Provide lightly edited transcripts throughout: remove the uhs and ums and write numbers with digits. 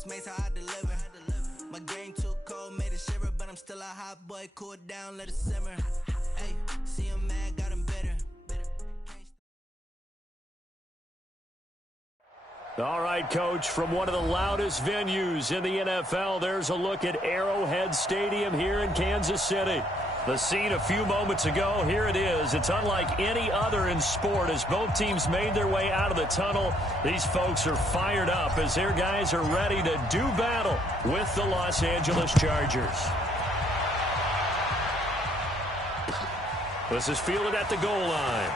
Postmates, how I deliver. My game too cold, made it shiver, but I'm still a hot boy. Cool it down, let it simmer. Hey, see him mad, got him bitter. All right, Coach, from one of the loudest venues in the NFL, there's a look at Arrowhead Stadium here in Kansas City. The scene a few moments ago, here it is. It's unlike any other in sport as both teams made their way out of the tunnel. These folks are fired up as their guys are ready to do battle with the Los Angeles Chargers. This is fielded at the goal line.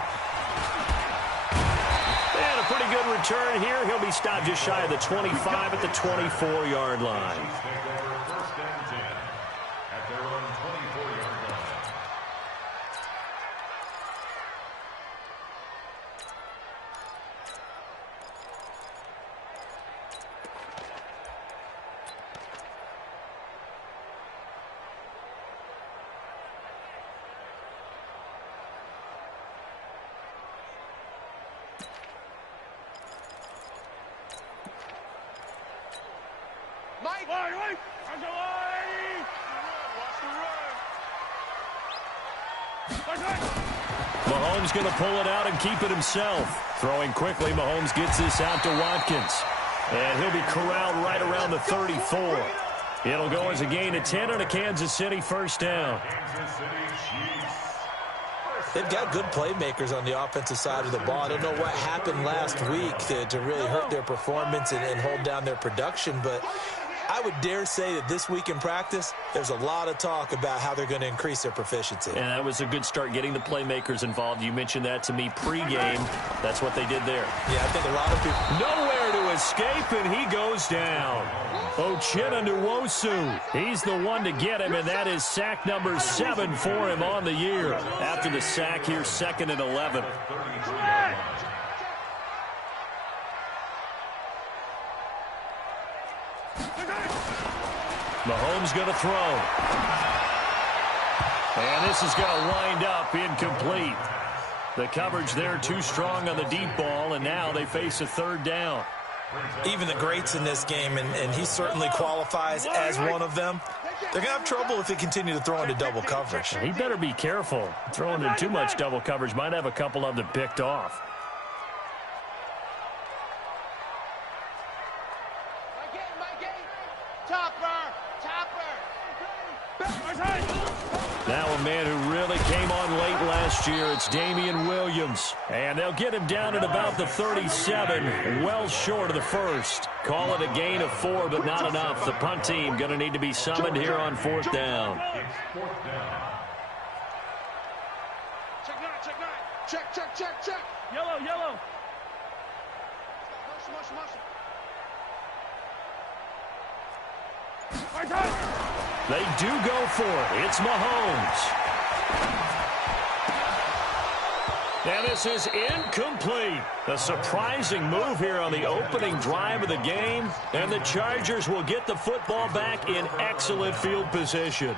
And a pretty good return here. He'll be stopped just shy of the 25 at the 24-yard line. Mahomes going to pull it out and keep it himself. Throwing quickly, Mahomes gets this out to Watkins. And he'll be corralled right around the 34. It'll go as a gain of 10 on a Kansas City first down. They've got good playmakers on the offensive side of the ball. I don't know what happened last week to really hurt their performance and hold down their production, but I would dare say that this week in practice, there's a lot of talk about how they're going to increase their proficiency. And that was a good start getting the playmakers involved. You mentioned that to me pregame. That's what they did there. Yeah, I think a lot of people... Nowhere to escape, and he goes down. Uchenna Nwosu. He's the one to get him, and that is sack number 7 for him on the year. After the sack here, 2nd and 11. Mahomes going to throw. And this is going to wind up incomplete. The coverage there too strong on the deep ball, and now they face a 3rd down. Even the greats in this game, and he certainly qualifies as one of them, they're going to have trouble if they continue to throw into double coverage. He better be careful. Throwing into too much double coverage might have a couple of them picked off. Now a man who really came on late last year, it's Damian Williams. And they'll get him down at about the 37, well short of the first. Call it a gain of 4, but not enough. The punt team going to need to be summoned here on 4th down. Check. Yellow. They do go for it. It's Mahomes. And this is incomplete. A surprising move here on the opening drive of the game. And the Chargers will get the football back in excellent field position.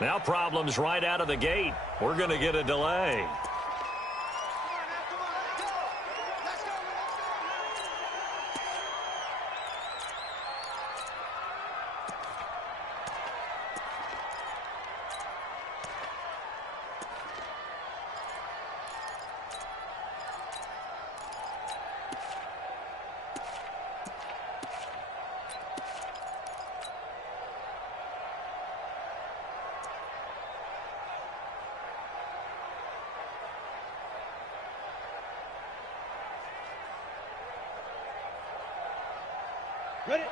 Now problems right out of the gate. We're going to get a delay.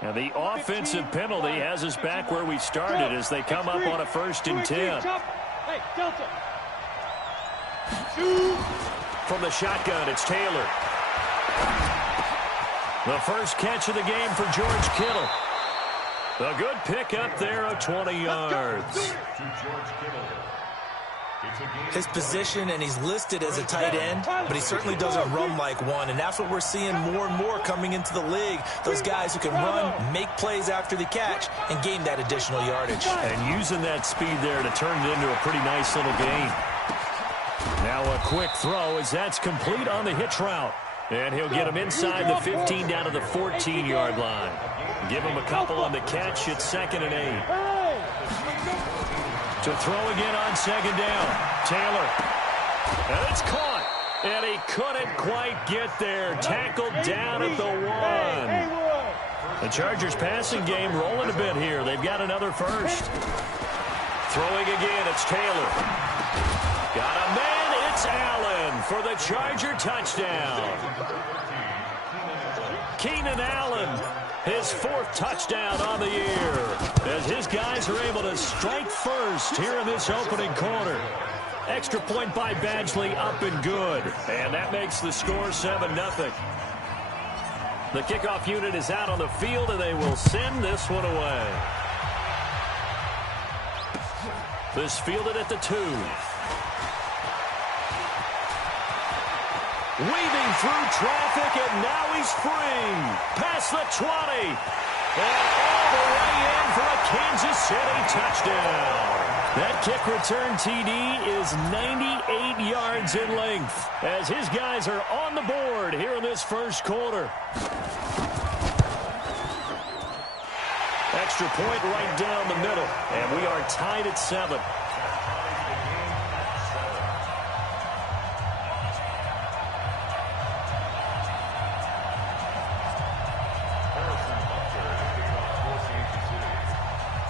And the offensive penalty has us back where we started as they come up on a 1st and 10. Hey, Delta. from the shotgun. It's Taylor. The first catch of the game for George Kittle. A good pickup there of 20 yards. His position, and he's listed as a tight end, but he certainly doesn't run like one, and that's what we're seeing more and more coming into the league. Those guys who can run, make plays after the catch, and gain that additional yardage. And using that speed there to turn it into a pretty nice little game. Now a quick throw as that's complete on the hitch route. And he'll get him inside the 15 down to the 14-yard line. Give him a couple on the catch. It's 2nd and 8. To throw again on 2nd down. Taylor. And it's caught. And he couldn't quite get there. Tackled down at the 1. The Chargers passing game rolling a bit here. They've got another first. Throwing again. It's Taylor. Got a man. It's Allen for the Charger touchdown. Keenan Allen, his 4th touchdown on the year, as his guys are able to strike first here in this opening quarter. Extra point by Badgley, up and good, and that makes the score 7-0. The kickoff unit is out on the field, and they will send this one away. This fielded at the 2. Weaving through traffic, and now he's free. Past the 20. And all the way in for a Kansas City touchdown. That kick return TD is 98 yards in length as his guys are on the board here in this first quarter. Extra point right down the middle, and we are tied at 7.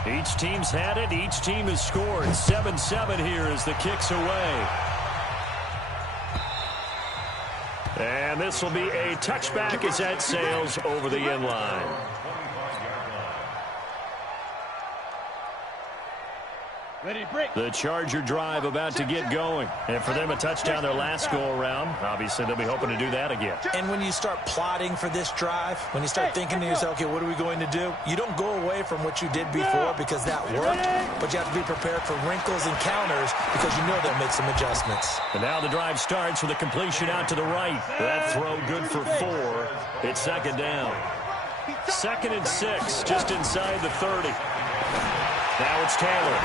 Each team's had it. Each team has scored. 7-7 here as the kick's away. And this will be a touchback as that sails over the end line. The Charger drive about to get going. And for them, a touchdown their last go-around. Obviously, they'll be hoping to do that again. And when you start plotting for this drive, when you start thinking to yourself, okay, what are we going to do? You don't go away from what you did before because that worked, but you have to be prepared for wrinkles and counters because you know they'll make some adjustments. And now the drive starts with a completion out to the right. That throw good for 4. It's 2nd down. 2nd and 6, just inside the 30. Now it's Taylor.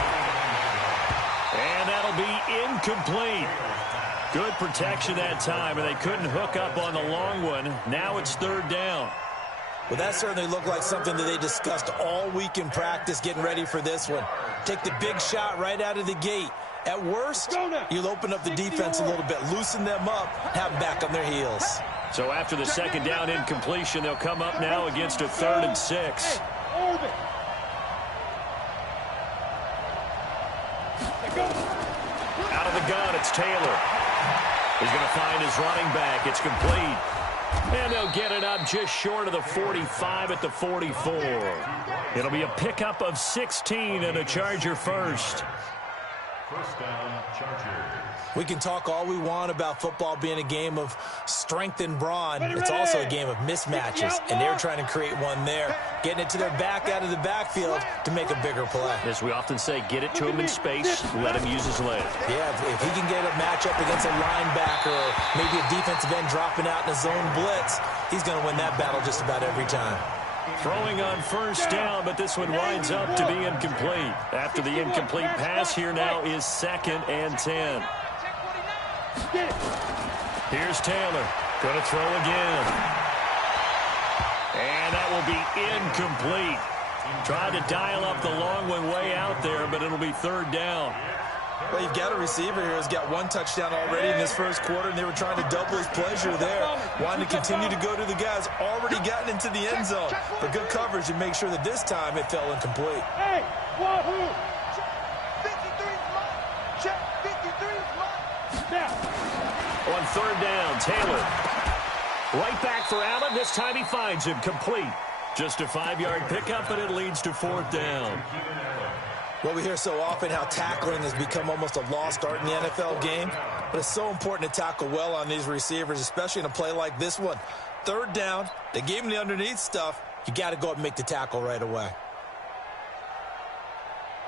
And that'll be incomplete. Good protection that time, and they couldn't hook up on the long one. Now it's 3rd down. Well, that certainly looked like something that they discussed all week in practice getting ready for this one. Take the big shot right out of the gate. At worst, you'll open up the defense a little bit, loosen them up, have them back on their heels. So after the 2nd down incompletion, they'll come up now against a 3rd and 6. Out of the gun, it's Taylor. He's going to find his running back. It's complete. And they'll get it up just short of the 45 at the 44. It'll be a pickup of 16 and a Charger first. First down, Chargers. We can talk all we want about football being a game of strength and brawn. It's also a game of mismatches, and they're trying to create one there, getting it to their back out of the backfield to make a bigger play. As we often say, get it to him in space, let him use his leg. Yeah, if he can get a matchup against a linebacker or maybe a defensive end dropping out in a zone blitz, he's going to win that battle just about every time. Throwing on 1st down, but this one winds up to be incomplete. After the incomplete pass, here now is 2nd and 10. Here's Taylor. Going to throw again. And that will be incomplete. Tried to dial up the long one way out there, but it'll be 3rd down. Well, you've got a receiver here who's got 1 touchdown already in this first quarter, and they were trying to double his pleasure there. Wanting to continue to go to the guys already gotten into the end zone. But good coverage to make sure that this time it fell incomplete. Hey, wahoo! 53 is mine. Check, 53 is mine. Now. On 3rd down, Taylor. Right back for Allen. This time he finds him complete. Just a 5-yard pickup, and it leads to 4th down. Well, we hear so often how tackling has become almost a lost art in the NFL game, but it's so important to tackle well on these receivers, especially in a play like this one. Third down, they gave him the underneath stuff. You got to go up and make the tackle right away.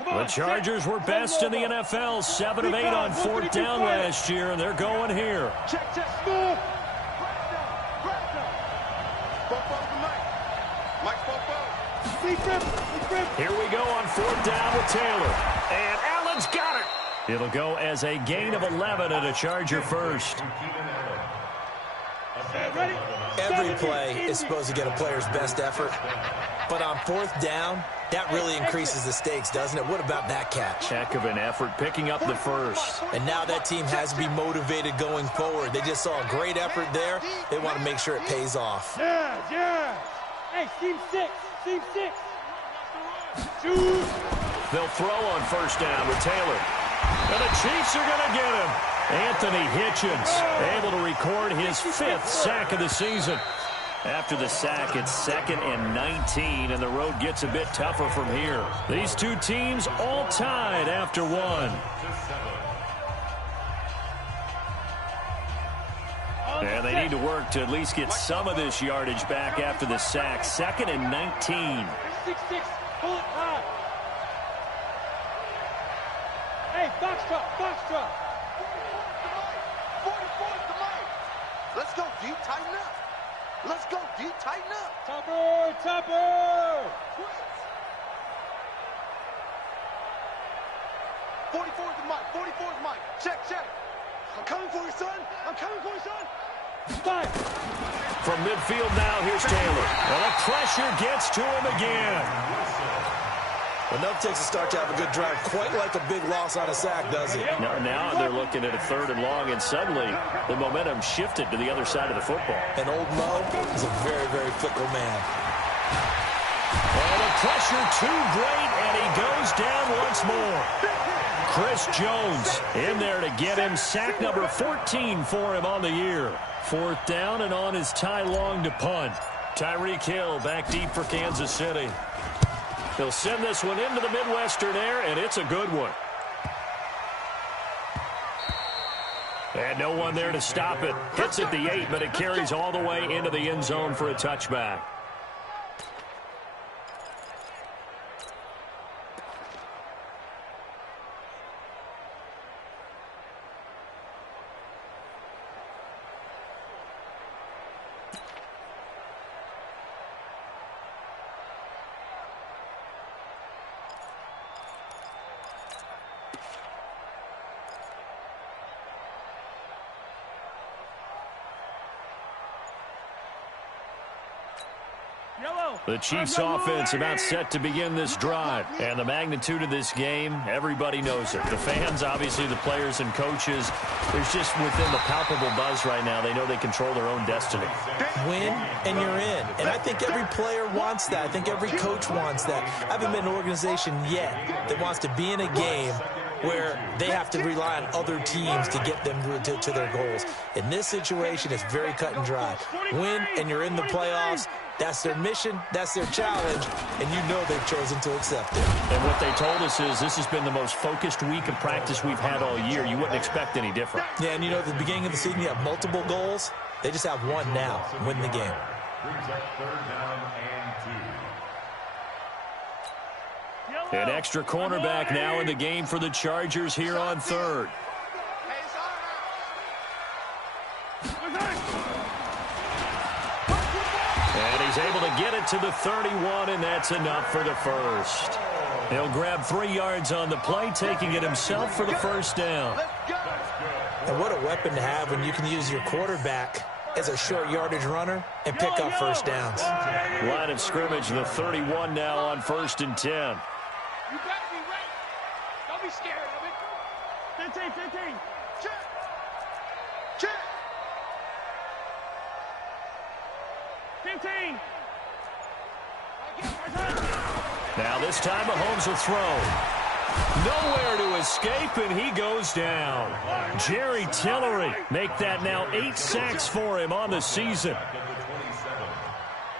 The Chargers were best in the NFL, 7 of 8 on fourth down last year, and they're going here. Check, smooth. Here we go on fourth down with Taylor. And Allen's got it. It'll go as a gain of 11 and a Charger first. Every play is supposed to get a player's best effort, but on fourth down, that really increases the stakes, doesn't it? What about that catch? Heck of an effort picking up the first. And now that team has to be motivated going forward. They just saw a great effort there. They want to make sure it pays off. Yeah. Hey, team 6. Choose. They'll throw on first down with Taylor. And the Chiefs are going to get him. Anthony Hitchens able to record his 5th sack of the season. After the sack, it's 2nd and 19, and the road gets a bit tougher from here. These two teams all tied after one. And they need to work to at least get some of this yardage back after the sack. 2nd and 19. 6-6, pull it high. Hey, box drop. 44 to Mike. Let's go deep, tighten up. Topper. 44 to Mike. Check. I'm coming for you, son. Five. From midfield now, here's Taylor. Well, the pressure gets to him again. Enough takes a start to have a good drive, quite like a big loss on a sack, does it? Now they're looking at a 3rd and long, and suddenly the momentum shifted to the other side of the football. And old Mo is a very, very fickle man. And the pressure too great, and he goes down once more. Chris Jones in there to get him. Sack number 14 for him on the year. 4th down and on his tie long to punt. Tyreek Hill back deep for Kansas City. He'll send this one into the Midwestern air, and it's a good one. And no one there to stop it. Hits at the 8, but it carries all the way into the end zone for a touchback. The Chiefs offense about set to begin this drive. And the magnitude of this game, everybody knows it. The fans, obviously the players and coaches, there's just within the palpable buzz right now. They know they control their own destiny. Win and you're in. And I think every player wants that. I think every coach wants that. I haven't been in an organization yet that wants to be in a game where they have to rely on other teams to get them to their goals. In this situation, it's very cut and dry. Win and you're in the playoffs. That's their mission, that's their challenge, and you know they've chosen to accept it. And what they told us is this has been the most focused week of practice we've had all year. You wouldn't expect any different. Yeah, and you know, at the beginning of the season, you have multiple goals. They just have one now, win the game. Brings up 3rd down and 2. An extra cornerback now in the game for the Chargers here on 3rd. And he's able to get it to the 31, and that's enough for the first. He'll grab 3 yards on the play, taking it himself for the 1st down. And what a weapon to have when you can use your quarterback as a short yardage runner and pick up 1st downs. Line of scrimmage, the 31 now on 1st and 10. You better be ready. Don't be scared of it. 15. Check. 15. Now this time Mahomes will throw. Nowhere to escape, and he goes down. Jerry Tillery make that now 8 sacks for him on the season.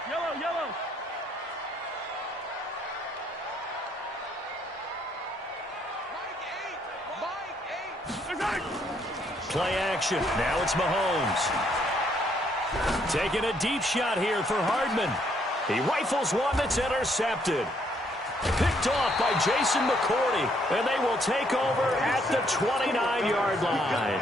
Yellow. action. Now it's Mahomes. Taking a deep shot here for Hardman. He rifles one that's intercepted. Picked off by Jason McCourty, and they will take over at the 29-yard line.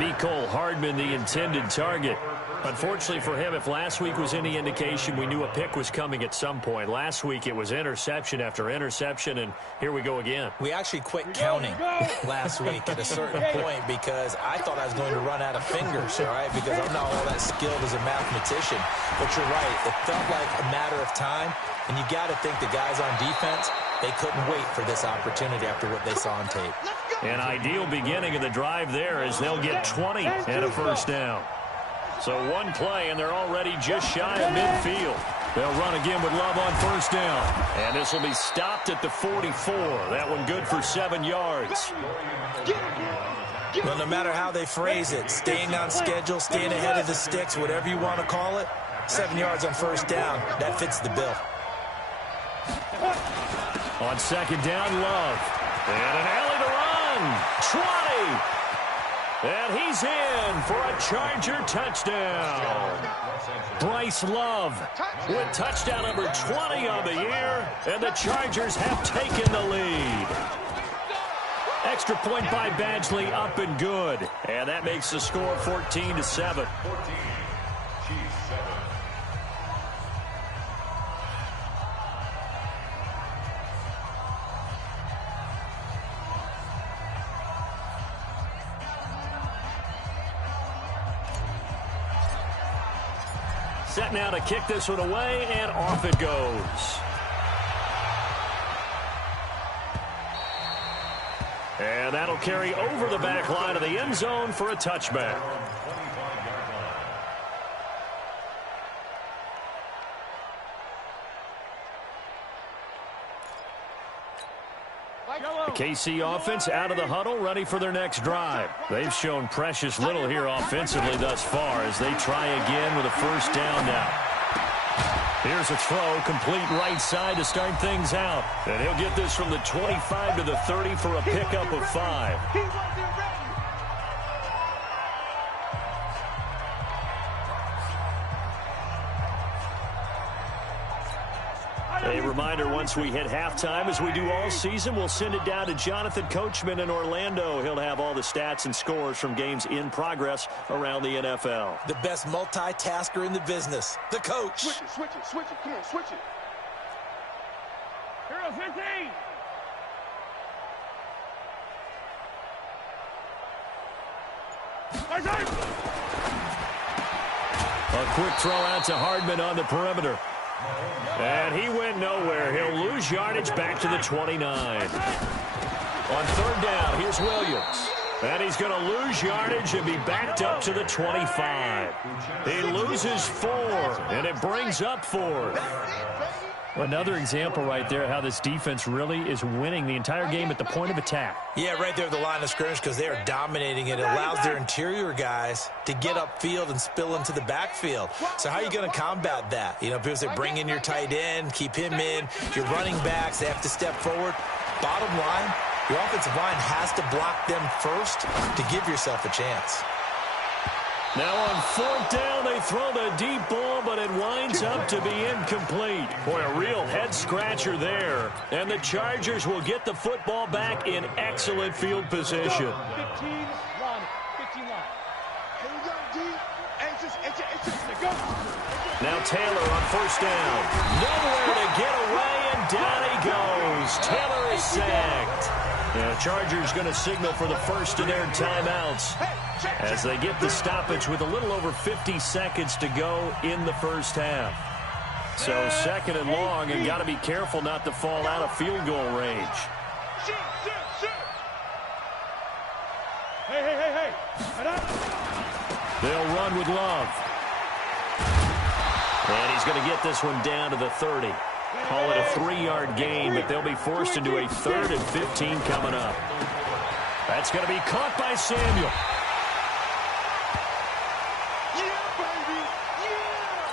Mecole Hardman, the intended target. Unfortunately for him, if last week was any indication, we knew a pick was coming at some point. Last week it was interception after interception, and here we go again. We actually quit counting last week at a certain point because I thought I was going to run out of fingers, all right, because I'm not all that skilled as a mathematician. But you're right. It felt like a matter of time, and you got to think the guys on defense, they couldn't wait for this opportunity after what they saw on tape. An ideal beginning of the drive there as they'll get 20 and a first down. So one play, and they're already just shy of midfield. They'll run again with Love on first down. And this will be stopped at the 44. That one good for 7 yards. Well, no matter how they phrase it, staying on schedule, staying ahead of the sticks, whatever you want to call it, 7 yards on first down, that fits the bill. On second down, Love. And an alley to run. 20. And he's in for a Charger touchdown. Bryce Love with touchdown number 20 on the year, and the Chargers have taken the lead. Extra point by Badgley, up and good. And that makes the score 14-7. Set now to kick this one away, and off it goes. And that'll carry over the back line of the end zone for a touchback. The KC offense out of the huddle, ready for their next drive. They've shown precious little here offensively thus far as they try again with a first down now. Here's a throw, complete right side to start things out. And he'll get this from the 25 to the 30 for a pickup of 5. A reminder, once we hit halftime, as we do all season, we'll send it down to Jonathan Coachman in Orlando. He'll have all the stats and scores from games in progress around the NFL. The best multitasker in the business, the coach. Switch it, switch it, switch it. Come on, switch it. Hero 15. A quick throw out to Hardman on the perimeter. And he went nowhere. He'll lose yardage back to the 29. On third down, here's Williams. And he's going to lose yardage and be backed up to the 25. He loses 4, and it brings up 4. Another example right there how this defense really is winning the entire game at the point of attack. Yeah, right there at the line of scrimmage because they are dominating it. It allows their interior guys to get upfield and spill into the backfield. So how are you going to combat that? You know, people say bring in your tight end, keep him in. Your running backs, they have to step forward. Bottom line, your offensive line has to block them first to give yourself a chance. Now on fourth down, they throw the deep ball, but it winds up to be incomplete. Boy, a real head-scratcher there. And the Chargers will get the football back in excellent field position. 15 line. 15 line. Here we go, D. Go. Now Taylor on first down. Nowhere to get away, and down he goes. Taylor is sacked. The Chargers going to signal for the first of their timeouts as they get the stoppage with a little over 50 seconds to go in the first half. So second and long, and got to be careful not to fall out of field goal range. Hey. They'll run with Love. And he's going to get this one down to the 30. Call it a 3-yard gain, but they'll be forced into a 3rd and 15 coming up. That's going to be caught by Samuel. Yeah, baby. Yeah.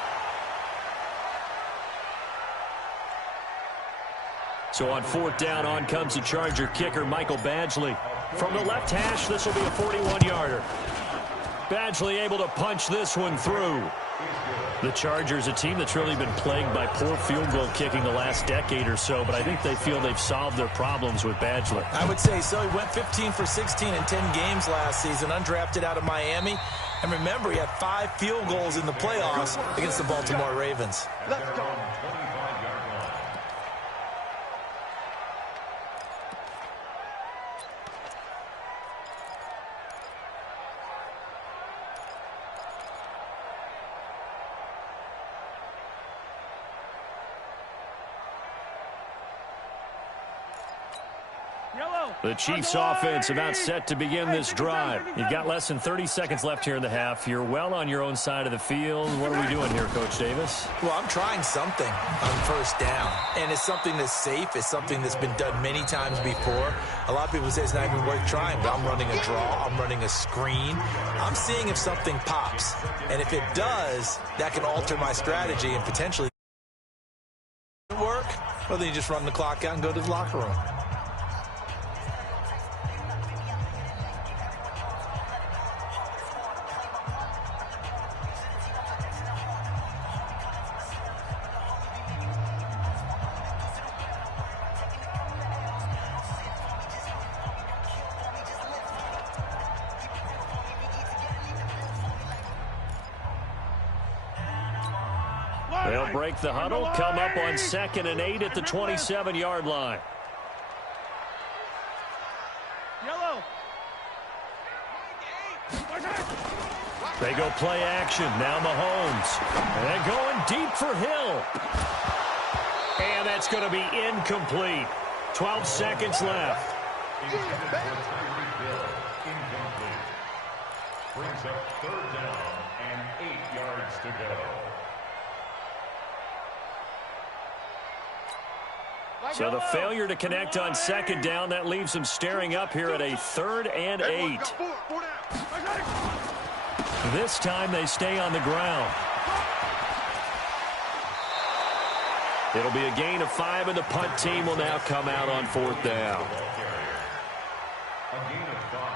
So on fourth down, on comes the Charger kicker, Michael Badgley. From the left hash, this will be a 41-yarder. Badgley able to punch this one through. The Chargers, a team that's really been plagued by poor field goal kicking the last decade or so, but I think they feel they've solved their problems with Badgley. I would say so. He went 15 for 16 in 10 games last season, undrafted out of Miami. And remember, he had 5 field goals in the playoffs against the Baltimore Ravens. Let's go. The Chiefs offense about set to begin this drive. You've got less than 30 seconds left here in the half. You're well on your own side of the field. What are we doing here, Coach Davis? Well, I'm trying something on first down, and it's something that's safe. It's something that's been done many times before. A lot of people say it's not even worth trying, but I'm running a draw. I'm running a screen. I'm seeing if something pops, and if it does, that can alter my strategy and potentially work. Well, then you just run the clock out and go to the locker room. They'll break the huddle, come up on 2nd and 8 at the 27-yard line. Yellow. They go play action. Now Mahomes. And going deep for Hill. And that's going to be incomplete. 12 seconds left. Incomplete. Brings up 3rd down and 8 yards to go. So the failure to connect on 2nd down, that leaves them staring up here at a 3rd and 8. This time they stay on the ground. It'll be a gain of 5, and the punt team will now come out on 4th down. A gain of 5.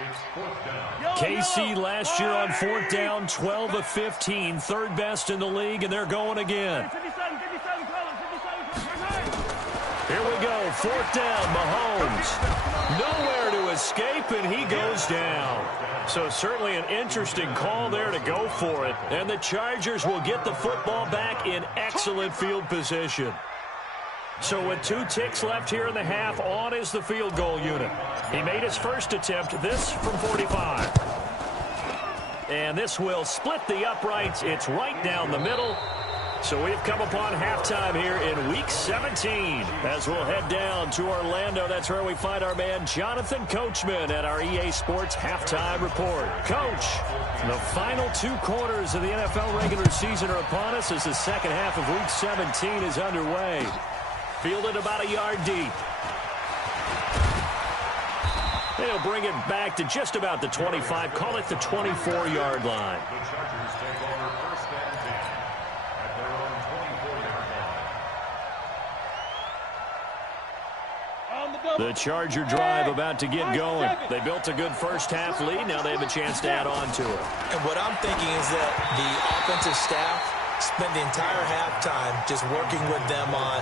It's 4th down. KC last year on 4th down, 12 of 15, 3rd best in the league, and they're going again. 57, Here we go, 4th down, Mahomes. Nowhere to escape, and he goes down. So certainly an interesting call there to go for it. And the Chargers will get the football back in excellent field position. So with 2 ticks left here in the half, on is the field goal unit. He made his first attempt, this from 45. And this will split the uprights. It's right down the middle. So we've come upon halftime here in Week 17 as we'll head down to Orlando. That's where we find our man Jonathan Coachman at our EA Sports Halftime Report. Coach, the final 2 quarters of the NFL regular season are upon us as the second half of Week 17 is underway. Fielded about a yard deep. They'll bring it back to just about the 25, call it the 24-yard line. The Chargers take over 1st and 10 at their own 24-yard line. The Charger drive about to get going. They built a good first half lead. Now they have a chance to add on to it. And what I'm thinking is that the offensive staff spent the entire halftime just working with them on,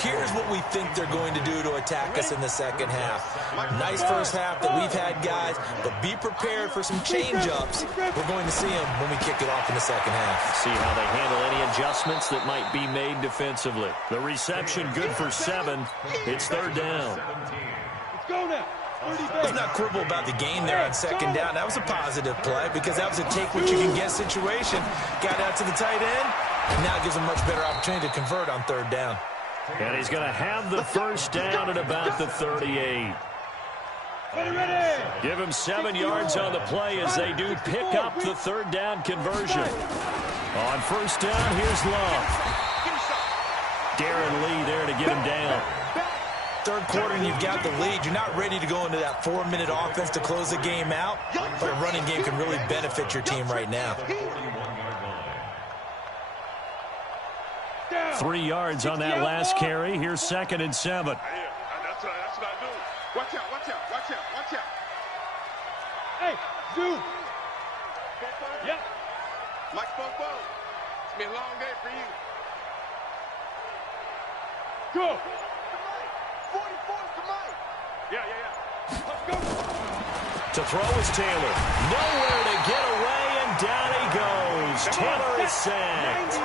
here's what we think they're going to do to attack us in the second half. Nice first half that we've had, guys, but be prepared for some change-ups. We're going to see them when we kick it off in the second half. See how they handle any adjustments that might be made defensively. The reception good for 7. It's 3rd down. Let's go now. Let's not quibble about the gain there on 2nd down. That was a positive play because that was a take-what-you-can-get situation. Got out to the tight end, and now it gives him a much better opportunity to convert on 3rd down. And he's going to have the first down at about the 38. Give him 7 yards on the play as they do pick up the 3rd down conversion. On 1st down, here's Love. Darren Lee there to get him down. 3rd quarter and you've got the lead. You're not ready to go into that 4-minute offense to close the game out, but a running game can really benefit your team right now. 3 yards on that last carry. Here's 2nd and 7. That's what I do. Watch out, watch out, watch out, watch out. Hey, Zoo. Yep. Mike Popo, it's been a long day for you. Go. To Mike. 44's to Mike. Yeah. Let's go. To throw is Taylor. Nowhere to get away, and down he goes. Taylor is sacked.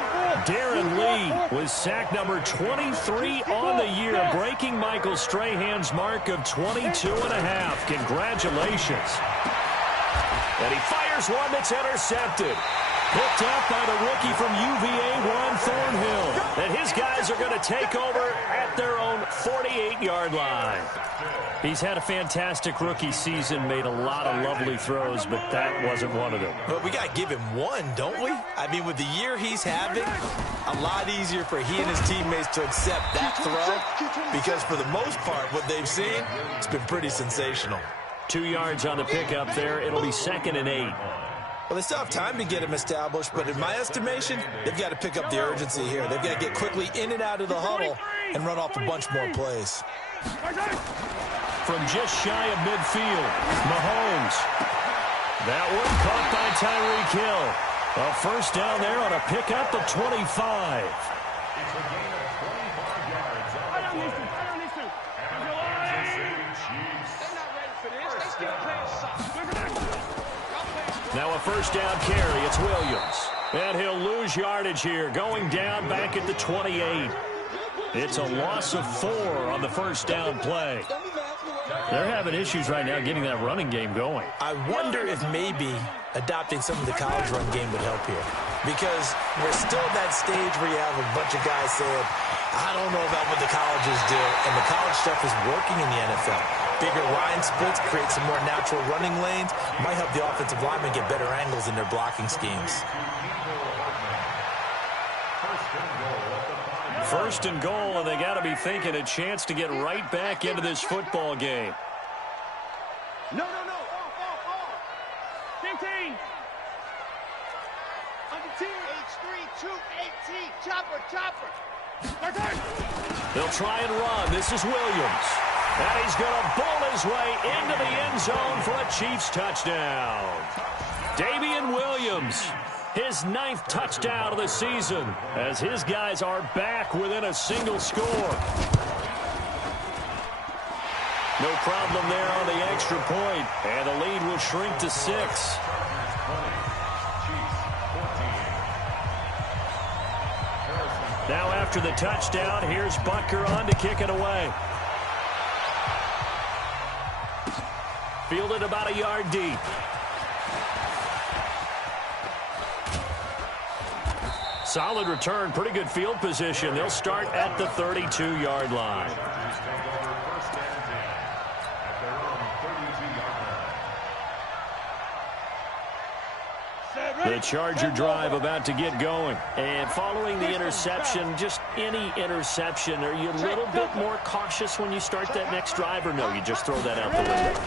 Darren Lee was sack number 23 on the year, breaking Michael Strahan's mark of 22.5. Congratulations. And he fires one that's intercepted. Picked up by the rookie from UVA, Juan Thornhill. And his guys are going to take over at their own 48-yard line. He's had a fantastic rookie season, made a lot of lovely throws, but that wasn't one of them. But we got to give him one, don't we? I mean, with the year he's having, a lot easier for he and his teammates to accept that throw, because for the most part, what they've seen, it's been pretty sensational. 2 yards on the pickup there. It'll be 2nd and 8. Well, they still have time to get him established, but in my estimation, they've got to pick up the urgency here. They've got to get quickly in and out of the huddle and run off a bunch more plays. From just shy of midfield, Mahomes. That one caught by Tyreek Hill. A first down there on a pickup of 25. It's a gain of 25 yards on the play. And the Kansas City Chiefs. They're not ready for this. They still playing soccer. Now a first down carry. It's Williams. And he'll lose yardage here, going down back at the 28. It's a loss of 4 on the first down play. They're having issues right now getting that running game going. I wonder if maybe adopting some of the college run game would help here. Because we're still at that stage where you have a bunch of guys saying, I don't know about what the colleges do. And the college stuff is working in the NFL. Bigger line splits, create some more natural running lanes. Might help the offensive linemen get better angles in their blocking schemes. First and goal, and they got to be thinking a chance to get right back into this football game. No. 15. Under T. H3-2-8-T. Chopper. They'll try and run. This is Williams. And he's going to bowl his way into the end zone for a Chiefs touchdown. Damian Williams, his 9th touchdown of the season, as his guys are back within a single score. No problem there on the extra point, and the lead will shrink to 6. Now after the touchdown, here's Butker on to kick it away. Fielded about a yard deep. Solid return, pretty good field position. They'll start at the 32-yard line. The Charger drive about to get going. And following the interception, just any interception, are you a little bit more cautious when you start that next drive, or no, you just throw that out the window?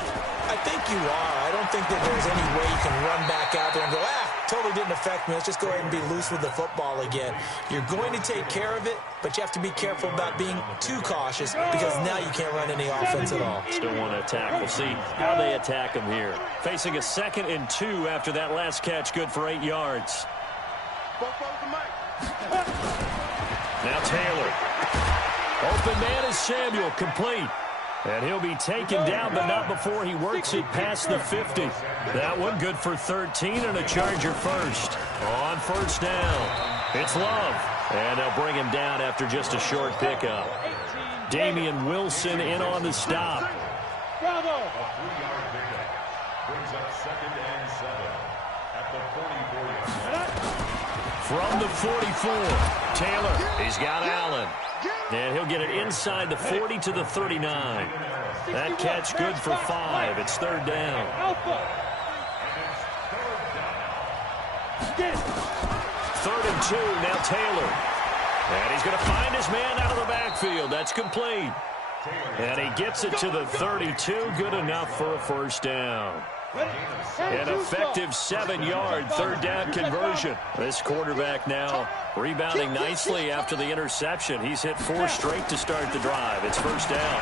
I think you are. I don't think that there's any way you can run back out there and go, totally didn't affect me. Let's just go ahead and be loose with the football again. You're going to take care of it, but you have to be careful about being too cautious, because now you can't run any offense at all. Still want to attack. We'll see how they attack him here. Facing a 2nd and 2 after that last catch, good for 8 yards. Now Taylor. Open man is Samuel, complete. And he'll be taken down, but not before he works it past the 50. That one good for 13 and a Charger first. On first down, it's Love. And they'll bring him down after just a short pickup. Damian Wilson in on the stop. Bravo. A 3-yard pickup brings up 2nd and 7 at the 44-yard line. From the 44, Taylor, he's got Allen. And he'll get it inside the 40 to the 39. That catch good for 5. It's 3rd down. Third and 2, now Taylor. And he's going to find his man out of the backfield. That's complete. And he gets it to the 32. Good enough for a first down. An effective 7-yard 3rd down conversion. This quarterback now rebounding nicely after the interception. He's hit 4 straight to start the drive. It's first down.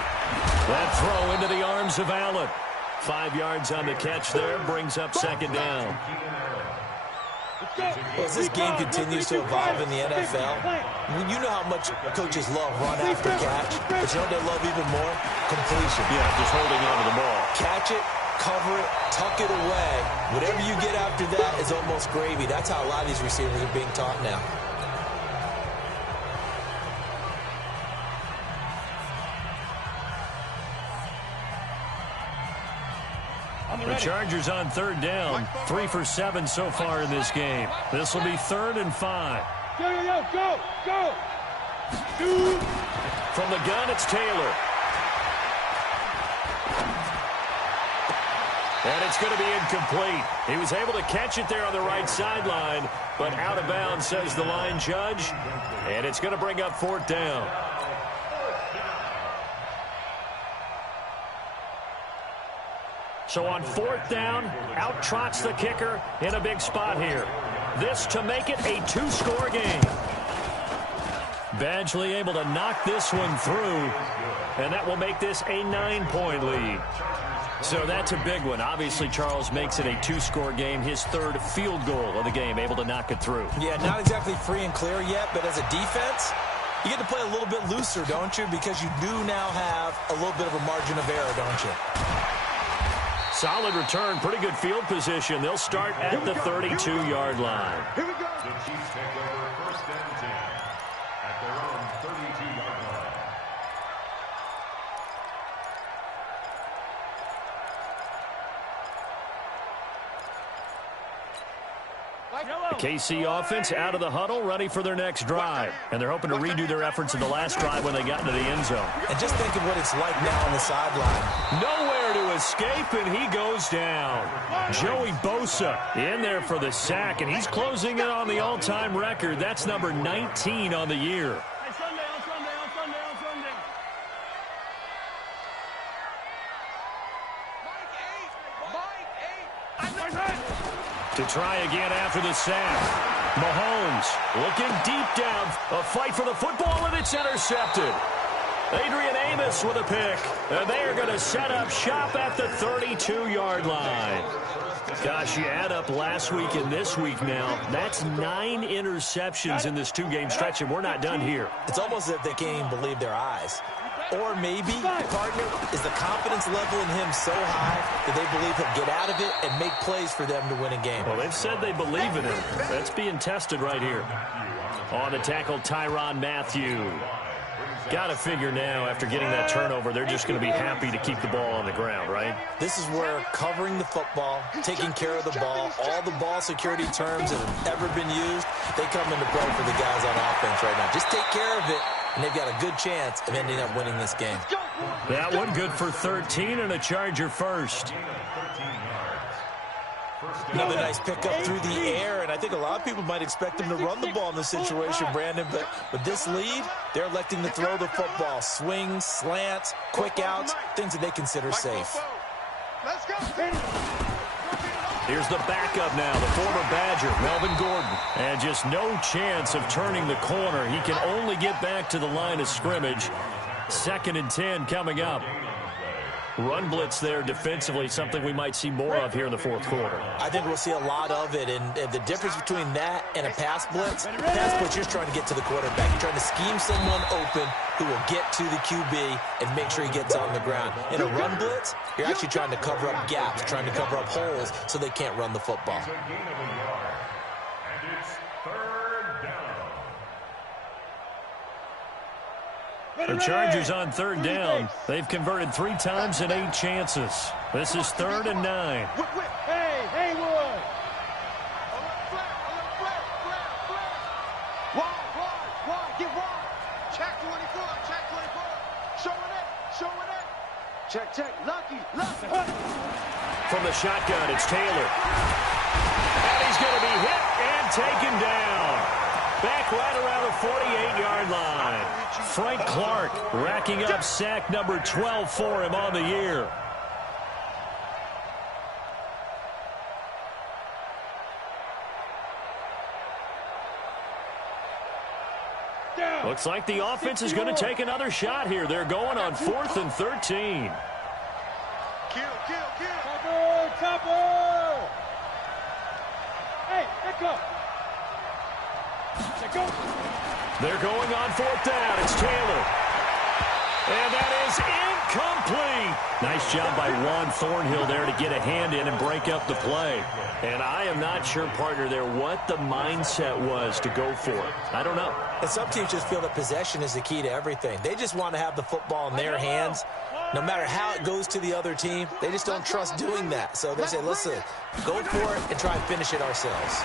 That throw into the arms of Allen. 5 yards on the catch there, brings up 2nd down. Well, as this game continues to evolve in the NFL, you know how much coaches love run after catch, but you know what they love even more? Completion. Yeah, just holding on to the ball. Catch it, cover it, tuck it away. Whatever you get after that is almost gravy. That's how a lot of these receivers are being taught now. The Chargers on third down, 3 for 7 so far in this game. This will be 3rd and 5. Go! From the gun, it's Taylor. And it's going to be incomplete. He was able to catch it there on the right sideline, but out of bounds, says the line judge. And it's going to bring up 4th down. So on 4th down, out trots the kicker in a big spot here. This to make it a 2-score game. Badgley able to knock this one through, and that will make this a 9-point lead. So that's a big one. Obviously, Charles makes it a 2-score game, his 3rd field goal of the game, able to knock it through. Yeah, not exactly free and clear yet, but as a defense, you get to play a little bit looser, don't you? Because you do now have a little bit of a margin of error, don't you? Solid return, pretty good field position. They'll start at the 32-yard line. Here we go. The Chiefs take over 1st and 10 at their own 32-yard line. The KC offense out of the huddle, ready for their next drive. And they're hoping to redo their efforts in the last drive when they got into the end zone. And just think of what it's like now on the sideline. Nowhere to escape, and he goes down. Joey Bosa in there for the sack, and he's closing in on the all-time record. That's number 19 on the year. To try again after the sack. Mahomes looking deep down. A fight for the football, and it's intercepted. Adrian Amos with a pick. And they are going to set up shop at the 32-yard line. Gosh, you add up last week and this week now. That's 9 interceptions in this 2-game stretch, and we're not done here. It's almost as if they can't even believe their eyes. Or maybe, partner, is the confidence level in him so high that they believe he'll get out of it and make plays for them to win a game. Well, they've said they believe in him. That's being tested right here. On the tackle, Tyrann Mathieu. Got to figure now, after getting that turnover, they're just going to be happy to keep the ball on the ground, right? This is where covering the football, taking care of the ball, all the ball security terms that have ever been used, they come into play for the guys on offense right now. Just take care of it, and they've got a good chance of ending up winning this game. That one good for 13 and a Charger first. Another nice pickup through the air, and I think a lot of people might expect them to run the ball in this situation, Brandon, but with this lead, they're electing to throw the football. Swings, slants, quick outs, things that they consider safe. Let's go. Here's the backup now, the former Badger, Melvin Gordon. And just no chance of turning the corner. He can only get back to the line of scrimmage. 2nd and 10 coming up. Run blitz there defensively, something we might see more of here in the 4th quarter. I think we'll see a lot of it, and the difference between that and a pass blitz, you're just trying to get to the quarterback. You're trying to scheme someone open who will get to the QB and make sure he gets on the ground. In a run blitz, you're actually trying to cover up gaps, trying to cover up holes so they can't run the football. It's a gain of a yard, and it's 3rd down. The Chargers on 3rd down. They've converted 3 times in 8 chances. This is 3rd and 9. Hey, Haywood. Wide, get wide. Check 24. Showing it. Check. Lucky. From the shotgun, it's Taylor. And he's going to be hit and taken down. Back right around the 48-yard line. Frank Clark racking up sack number 12 for him on the year. Looks like the offense is going to take another shot here. They're going on 4th and 13. Kill. Topper. Hey, let's go. They're going on 4th down. It's Taylor. And that is incomplete. Nice job by Juan Thornhill there to get a hand in and break up the play. And I am not sure, partner, there what the mindset was to go for it. I don't know. And some teams just feel that possession is the key to everything. They just want to have the football in their hands. No matter how it goes to the other team, they just don't trust doing that. So they say, listen, go for it and try and finish it ourselves.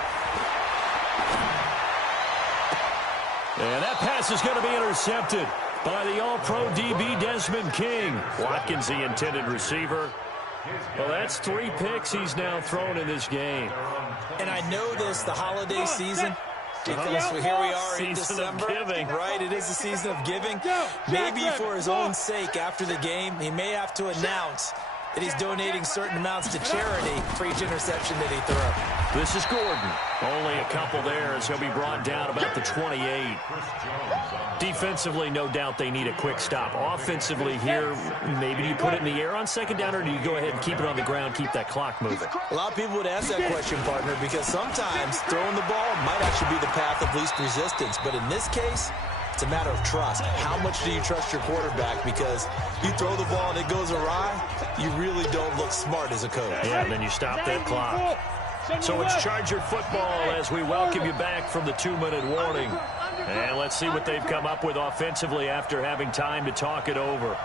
And that pass is going to be intercepted by the All-Pro DB Desmond King. Watkins, the intended receiver. Well, that's 3 picks he's now thrown in this game. And I know this, the holiday season, because here we are in December, right? It is the season of giving. Maybe for his own sake, after the game, he may have to announce that he's donating certain amounts to charity for each interception that he threw. This is Gordon. Only a couple there as he'll be brought down about the 28. Defensively, no doubt they need a quick stop. Offensively here, maybe you put it in the air on 2nd down, or do you go ahead and keep it on the ground, keep that clock moving? A lot of people would ask that question, partner, because sometimes throwing the ball might actually be the path of least resistance. But in this case, it's a matter of trust. How much do you trust your quarterback? Because you throw the ball and it goes awry, you really don't look smart as a coach. Yeah, and then you stop that clock. So it's Charger football as we welcome you back from the 2-minute warning. And let's see what they've come up with offensively after having time to talk it over.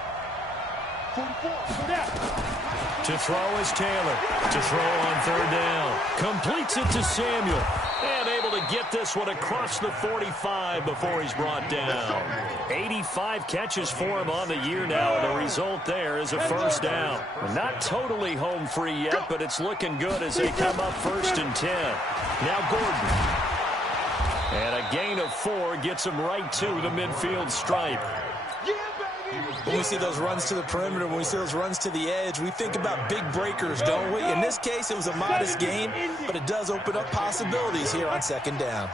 To throw is Taylor. To throw on 3rd down. Completes it to Samuel. And able to get this one across the 45 before he's brought down. 85 catches for him on the year now. And the result there is a 1st down. Not totally home free yet, but it's looking good as they come up 1st and 10. Now Gordon. And a gain of 4 gets him right to the midfield stripe. When we see those runs to the perimeter, when we see those runs to the edge, we think about big breakers, don't we? In this case, it was a modest gain, but it does open up possibilities here on 2nd down.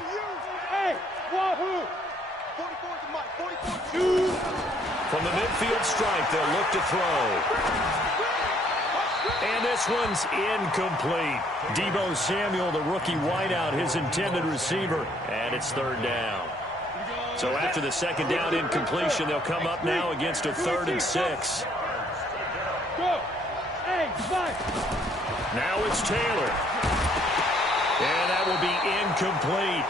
From the midfield stripe, they'll look to throw. And this one's incomplete. Deebo Samuel, the rookie wideout, his intended receiver, and it's 3rd down. So after the 2nd down incompletion, they'll come up now against a 3rd and 6. Now it's Taylor. And that will be incomplete.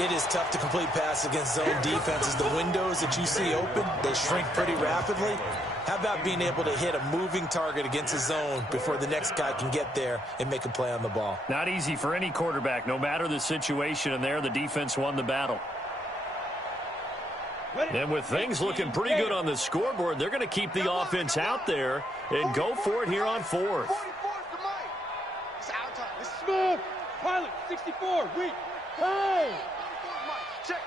It is tough to complete pass against zone defenses. The windows that you see open, they shrink pretty rapidly. How about being able to hit a moving target against a zone before the next guy can get there and make a play on the ball? Not easy for any quarterback, no matter the situation, and there the defense won the battle. And with things looking pretty good on the scoreboard, they're going to keep the offense out there and go for it here on 4th. Smooth. Pilot, 64. Weak. Hey. Check.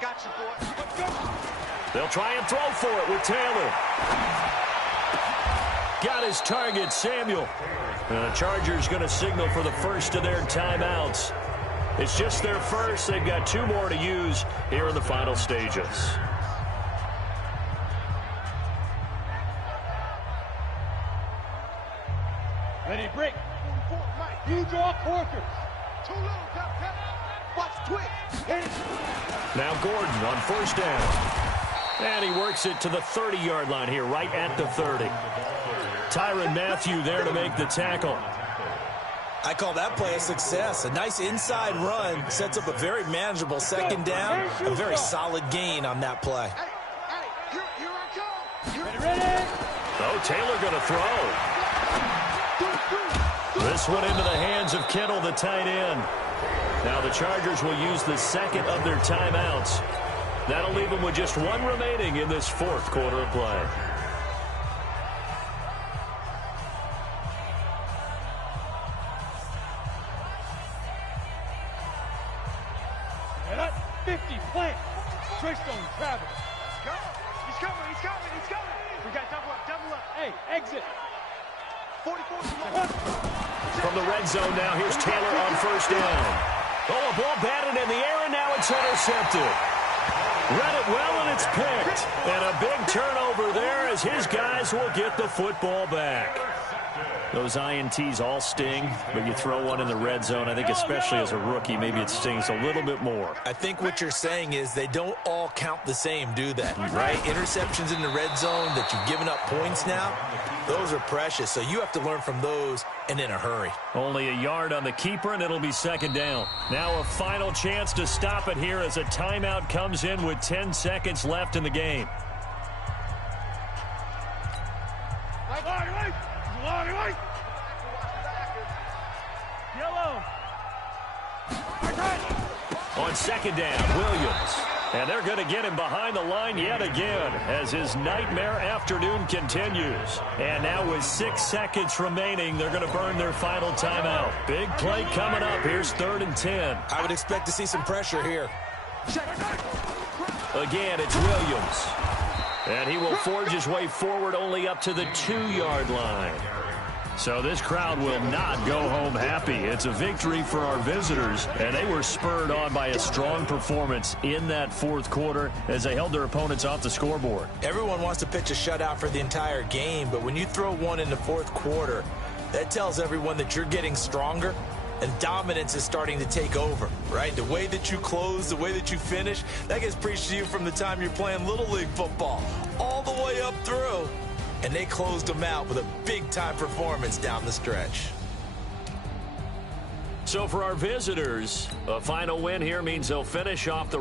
Got you, boy. They'll try and throw for it with Taylor. Got his target, Samuel. And the Chargers going to signal for the first of their timeouts. It's just their first. They've got 2 more to use here in the final stages. Ready, break. You draw Corker. Too little, watch twitch. Now Gordon on 1st down. And he works it to the 30-yard line here, right at the 30. Tyrann Mathieu there to make the tackle. I call that play a success. A nice inside run sets up a very manageable 2nd down. A very solid gain on that play. Here I come. Ready. Oh, Taylor going to throw. This one into the hands of Kittle, the tight end. Now the Chargers will use the 2nd of their timeouts. That'll leave them with just 1 remaining in this 4th quarter of play. And at 50, plant. Treystone, Travis. Let's go. He's coming. We got double up. Hey, exit. 44. From the red zone now, here's Taylor on 1st down. Oh, a ball batted in the air, and now it's intercepted. Read it well, and it's picked. And a big turnover there as his guys will get the football back. Those INTs all sting, but you throw one in the red zone, I think especially as a rookie, maybe it stings a little bit more. I think what you're saying is they don't all count the same, do they? Right? Interceptions in the red zone that you've given up points now, those are precious. So you have to learn from those and in a hurry. Only a yard on the keeper, and it'll be second down. Now a final chance to stop it here as a timeout comes in with 10 seconds left in the game. Yellow. On second down, Williams. And they're going to get him behind the line yet again as his nightmare afternoon continues. And now with 6 seconds remaining, they're going to burn their final timeout. Big play coming up. Here's 3rd and 10. I would expect to see some pressure here. Again, it's Williams. And he will forge his way forward only up to the 2-yard line. So this crowd will not go home happy. It's a victory for our visitors, and they were spurred on by a strong performance in that 4th quarter as they held their opponents off the scoreboard. Everyone wants to pitch a shutout for the entire game, but when you throw one in the 4th quarter, that tells everyone that you're getting stronger and dominance is starting to take over, right? The way that you close, the way that you finish, that gets preached to you from the time you're playing Little League football all the way up through. And they closed them out with a big-time performance down the stretch. So for our visitors, a final win here means they'll finish off the